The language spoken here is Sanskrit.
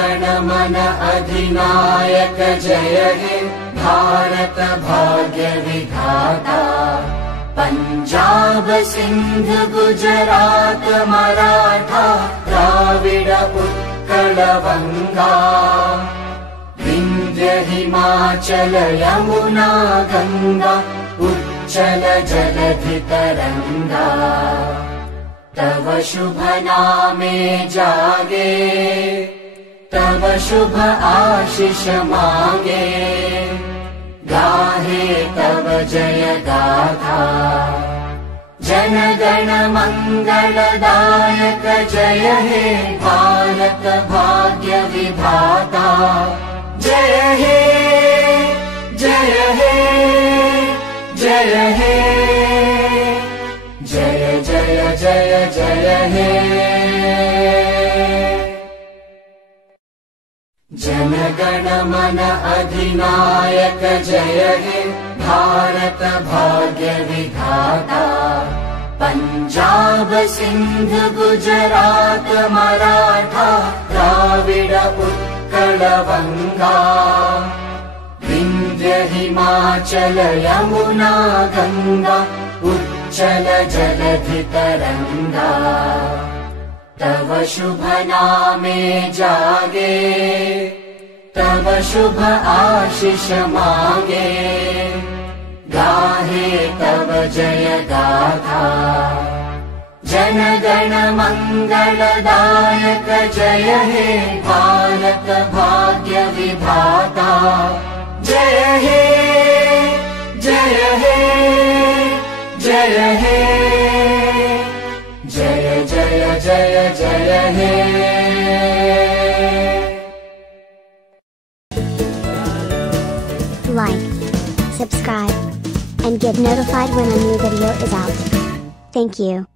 गण मन अधिनायक जय हे भारत भाग्य विधाता। पंजाब सिंध गुजरात मराठा द्राविड उत्कल बंगा। विंध्य हिमाचल यमुना गंगा उच्चल जलधि तरंगा। तव शुभ नामे जागे तव शुभ आशीष मांगे। गाहे तव जय गाथा जन गण मंगलदायक जय हे भारत भाग्य विधाता। जय हे जय हे जय हे जय जय जय जय हे। जन गण मन अधिनायक जय हे भारत भाग्य विधाता। पंजाब सिंध गुजरात मराठा द्राविड उत्कल बंगा। विंध्य हिमाचल यमुना गंगा उच्चल जलधि तरंगा। तव शुभ नामे जागे तव शुभ आशीष मांगे। गाहे तव जय गाथा जन गण मंगलदायक जय हे भारत भाग्य विधाता। जय हे जय हे जय हे जय जय जय जय हे। Like, subscribe, and get notified when a new video is out. Thank you.